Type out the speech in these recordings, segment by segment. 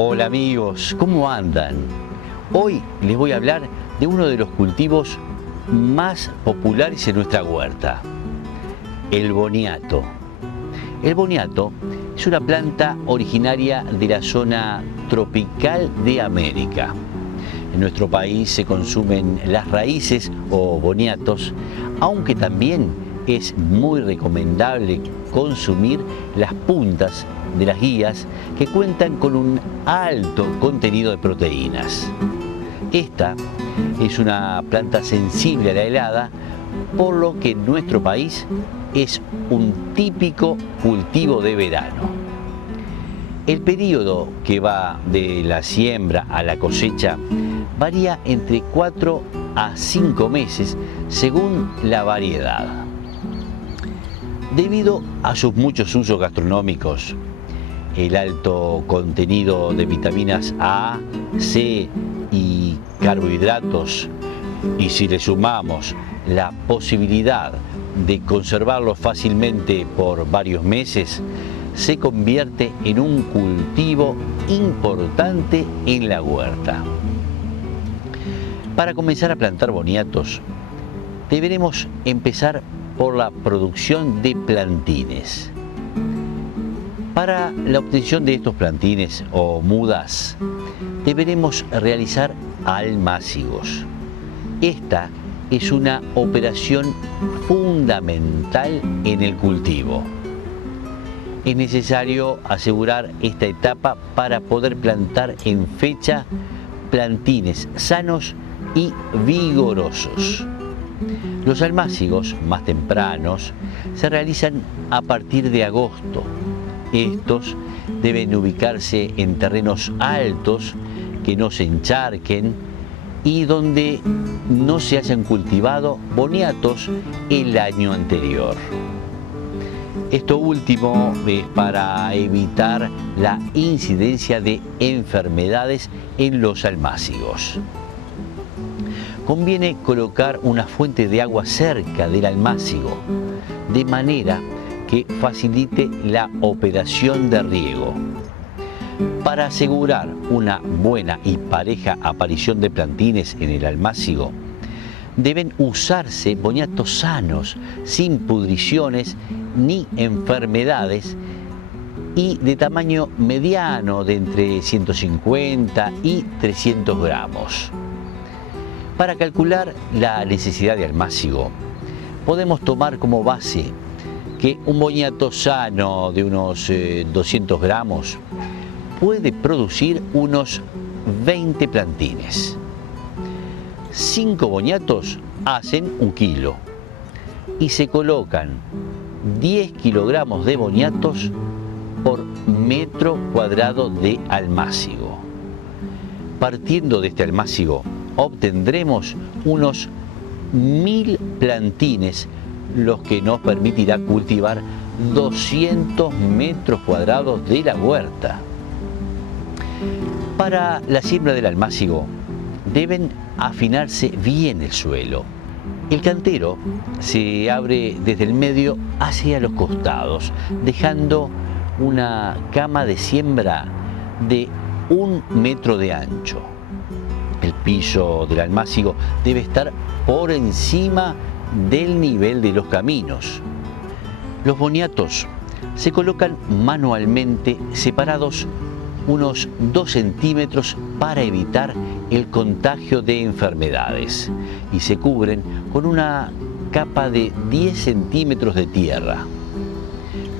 Hola amigos, ¿cómo andan? Hoy les voy a hablar de uno de los cultivos más populares en nuestra huerta, el boniato. El boniato es una planta originaria de la zona tropical de América. En nuestro país se consumen las raíces o boniatos, aunque también es muy recomendable consumir las puntas de las guías que cuentan con un alto contenido de proteínas. Esta es una planta sensible a la helada, por lo que en nuestro país es un típico cultivo de verano. El periodo que va de la siembra a la cosecha varía entre 4 a 5 meses según la variedad. Debido a sus muchos usos gastronómicos, el alto contenido de vitaminas A, C y carbohidratos, y si le sumamos la posibilidad de conservarlo fácilmente por varios meses, se convierte en un cultivo importante en la huerta. Para comenzar a plantar boniatos, deberemos empezar por la producción de plantines. Para la obtención de estos plantines o mudas, deberemos realizar almácigos. Esta es una operación fundamental en el cultivo. Es necesario asegurar esta etapa para poder plantar en fecha plantines sanos y vigorosos. Los almácigos más tempranos se realizan a partir de agosto. Estos deben ubicarse en terrenos altos que no se encharquen y donde no se hayan cultivado boniatos el año anterior. Esto último es para evitar la incidencia de enfermedades en los almácigos. Conviene colocar una fuente de agua cerca del almácigo, de manera que facilite la operación de riego. Para asegurar una buena y pareja aparición de plantines en el almácigo, deben usarse boniatos sanos, sin pudriciones ni enfermedades y de tamaño mediano de entre 150 y 300 gramos. Para calcular la necesidad de almácigo, podemos tomar como base que un boniato sano de unos 200 gramos puede producir unos 20 plantines. 5 boniatos hacen 1 kilo y se colocan 10 kilogramos de boniatos por metro cuadrado de almácigo. Partiendo de este almácigo, obtendremos unos 1000 plantines, los que nos permitirá cultivar 200 metros cuadrados de la huerta. Para la siembra del almácigo deben afinarse bien el suelo. El cantero se abre desde el medio hacia los costados, dejando una cama de siembra de 1 metro de ancho. El piso del almácigo debe estar por encima del nivel de los caminos. Los boniatos se colocan manualmente separados unos 2 centímetros para evitar el contagio de enfermedades y se cubren con una capa de 10 centímetros de tierra.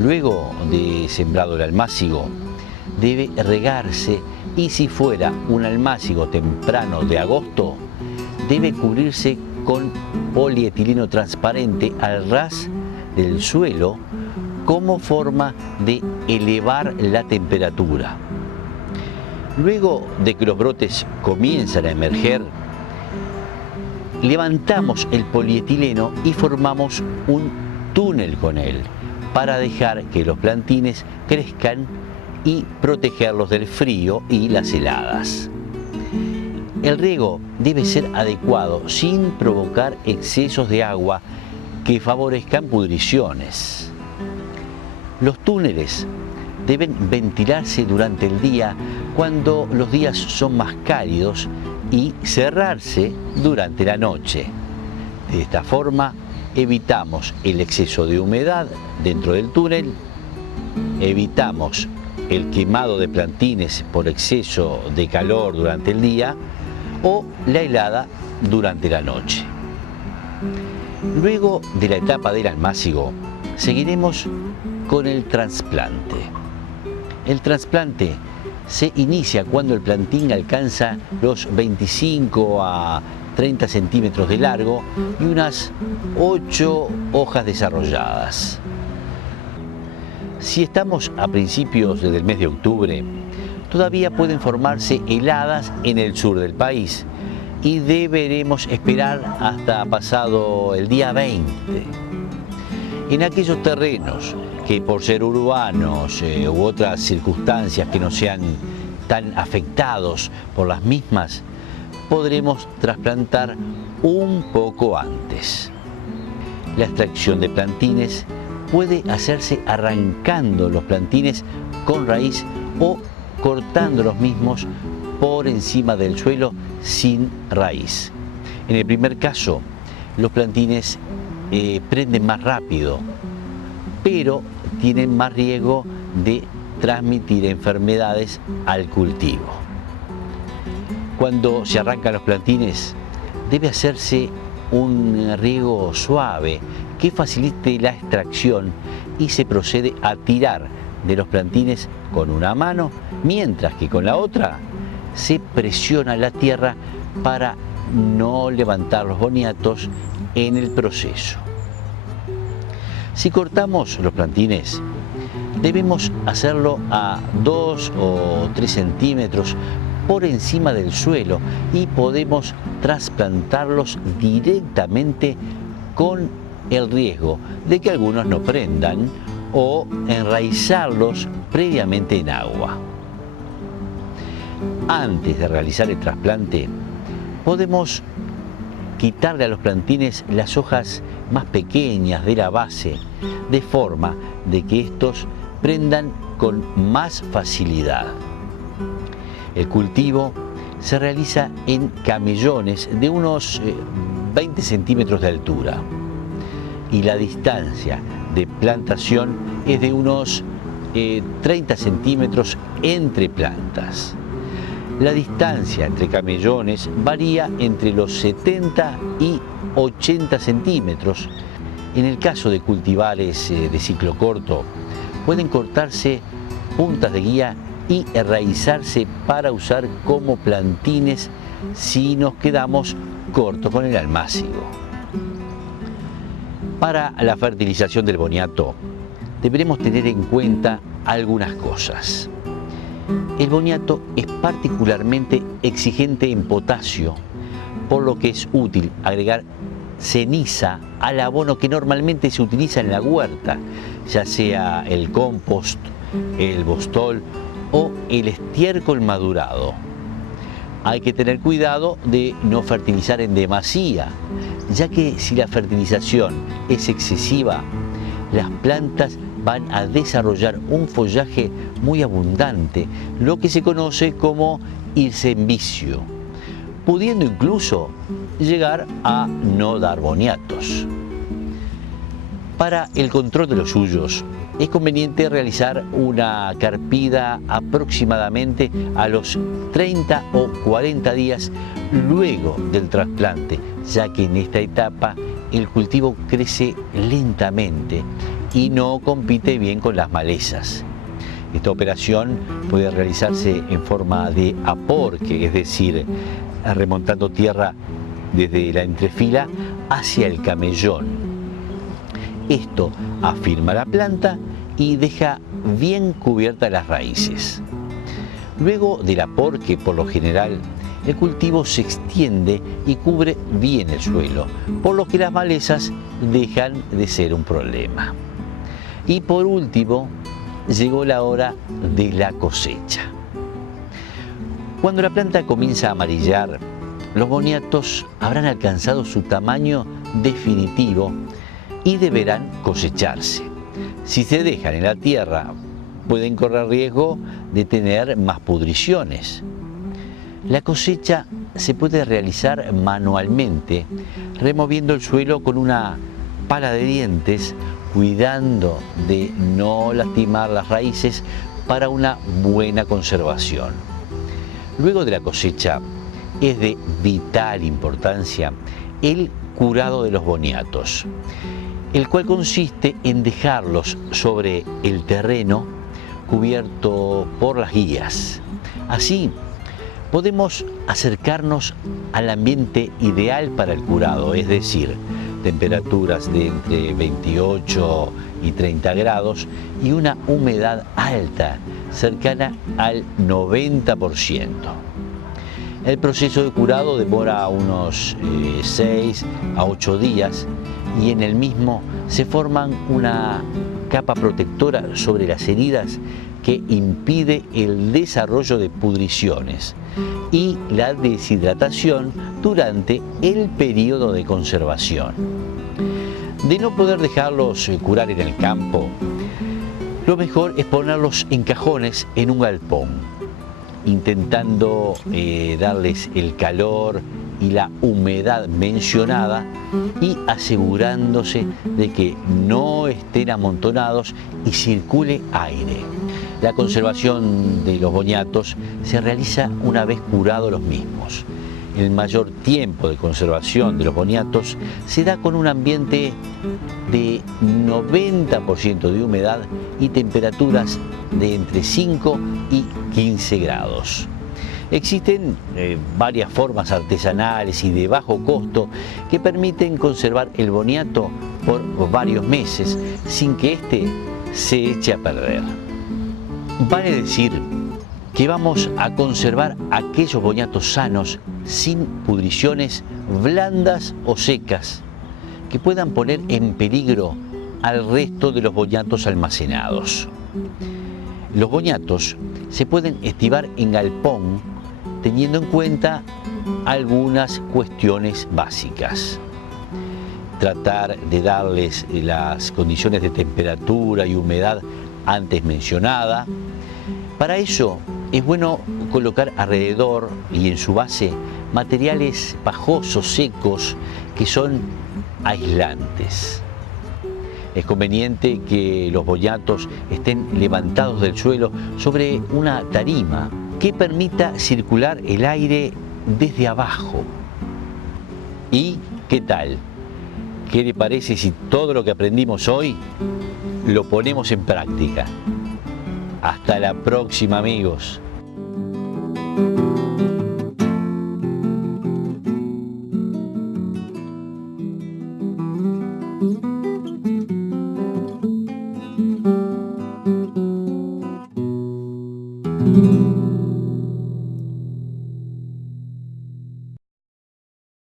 Luego de sembrado el almácigo, debe regarse y si fuera un almácigo temprano de agosto, debe cubrirse con polietileno transparente al ras del suelo como forma de elevar la temperatura. Luego de que los brotes comienzan a emerger, levantamos el polietileno y formamos un túnel con él para dejar que los plantines crezcan y protegerlos del frío y las heladas. El riego debe ser adecuado sin provocar excesos de agua que favorezcan pudriciones. Los túneles deben ventilarse durante el día cuando los días son más cálidos y cerrarse durante la noche. De esta forma evitamos el exceso de humedad dentro del túnel, evitamos el quemado de plantines por exceso de calor durante el día o la helada durante la noche. Luego de la etapa del almácigo, seguiremos con el trasplante. El trasplante se inicia cuando el plantín alcanza los 25 a 30 centímetros de largo y unas 8 hojas desarrolladas. Si estamos a principios del mes de octubre, todavía pueden formarse heladas en el sur del país y deberemos esperar hasta pasado el día 20. En aquellos terrenos que por ser urbanos u otras circunstancias que no sean tan afectados por las mismas, podremos trasplantar un poco antes. La extracción de plantines puede hacerse arrancando los plantines con raíz o cortando los mismos por encima del suelo sin raíz. En el primer caso, los plantines prenden más rápido, pero tienen más riesgo de transmitir enfermedades al cultivo. Cuando se arrancan los plantines, debe hacerse un riego suave que facilite la extracción y se procede a tirar de los plantines con una mano, mientras que con la otra se presiona la tierra para no levantar los boniatos en el proceso. Si cortamos los plantines, debemos hacerlo a 2 o 3 centímetros por encima del suelo y podemos trasplantarlos directamente con el riesgo de que algunos no prendan o enraizarlos previamente en agua. Antes de realizar el trasplante, podemos quitarle a los plantines las hojas más pequeñas de la base, de forma de que estos prendan con más facilidad. El cultivo se realiza en camellones de unos 20 centímetros de altura y la distancia de plantación es de unos 30 centímetros entre plantas. La distancia entre camellones varía entre los 70 y 80 centímetros. En el caso de cultivares de ciclo corto, pueden cortarse puntas de guía y enraizarse para usar como plantines si nos quedamos cortos con el almácigo. Para la fertilización del boniato, deberemos tener en cuenta algunas cosas. El boniato es particularmente exigente en potasio, por lo que es útil agregar ceniza al abono que normalmente se utiliza en la huerta, ya sea el compost, el bostol o el estiércol madurado. Hay que tener cuidado de no fertilizar en demasía, ya que si la fertilización es excesiva, las plantas van a desarrollar un follaje muy abundante, lo que se conoce como irse en vicio, pudiendo incluso llegar a no dar boniatos. Para el control de los suyos, es conveniente realizar una carpida aproximadamente a los 30 o 40 días luego del trasplante, ya que en esta etapa el cultivo crece lentamente y no compite bien con las malezas. Esta operación puede realizarse en forma de aporque, es decir, remontando tierra desde la entrefila hacia el camellón. Esto afirma la planta y deja bien cubiertas las raíces. Luego del aporque, por lo general, el cultivo se extiende y cubre bien el suelo, por lo que las malezas dejan de ser un problema. Y por último, llegó la hora de la cosecha. Cuando la planta comienza a amarillar, los boniatos habrán alcanzado su tamaño definitivo y deberán cosecharse. Si se dejan en la tierra pueden correr riesgo de tener más pudriciones. La cosecha se puede realizar manualmente, removiendo el suelo con una pala de dientes, cuidando de no lastimar las raíces para una buena conservación. Luego de la cosecha, es de vital importancia el curado de los boniatos, el cual consiste en dejarlos sobre el terreno cubierto por las guías. Así podemos acercarnos al ambiente ideal para el curado, es decir, temperaturas de entre 28 y 30 grados y una humedad alta, cercana al 90%. El proceso de curado demora unos 6 a 8 días y en el mismo se forman una capa protectora sobre las heridas que impide el desarrollo de pudriciones y la deshidratación durante el periodo de conservación. De no poder dejarlos curar en el campo, lo mejor es ponerlos en cajones en un galpón, intentando darles el calor y la humedad mencionada y asegurándose de que no estén amontonados y circule aire. La conservación de los boniatos se realiza una vez curados los mismos. El mayor tiempo de conservación de los boniatos se da con un ambiente de 90% de humedad y temperaturas de entre 5 y 15 grados. Existen varias formas artesanales y de bajo costo que permiten conservar el boniato por varios meses sin que éste se eche a perder. Vale decir que vamos a conservar aquellos boniatos sanos, sin pudriciones, blandas o secas, que puedan poner en peligro al resto de los boniatos almacenados. Los boniatos se pueden estivar en galpón teniendo en cuenta algunas cuestiones básicas. Tratar de darles las condiciones de temperatura y humedad antes mencionada. Para eso es bueno colocar alrededor y en su base materiales pajosos secos que son aislantes. Es conveniente que los boniatos estén levantados del suelo sobre una tarima que permita circular el aire desde abajo. ¿Y qué tal? ¿Qué le parece si todo lo que aprendimos hoy lo ponemos en práctica? Hasta la próxima, amigos.